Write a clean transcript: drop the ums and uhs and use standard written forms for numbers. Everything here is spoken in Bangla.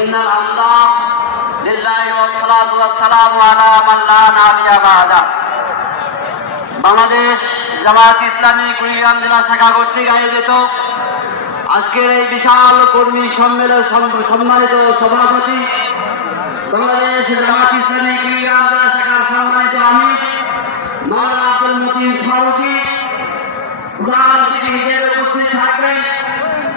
ইন্নাল হামদা লিল্লাহি ওয়াস সালাতু ওয়াস সালামু আলা মান লা নাবিয়্যা বা'দা। বাংলাদেশ জামায়াত ইসলামী কুড়িগ্রাম জেলা শাখা কর্তৃক আয়োজিত আজকের এই বিশাল কর্মী সম্মেলন সম্মানিত সভাপতি, বাংলাদেশ জামায়াত ইসলামী কুড়িগ্রাম জেলা শাখার সম্মানিত আমির মাওলানা আব্দুল মতিন ফারুকী প্রধান অতিথি হিসেবে উপস্থিত থাকবেন।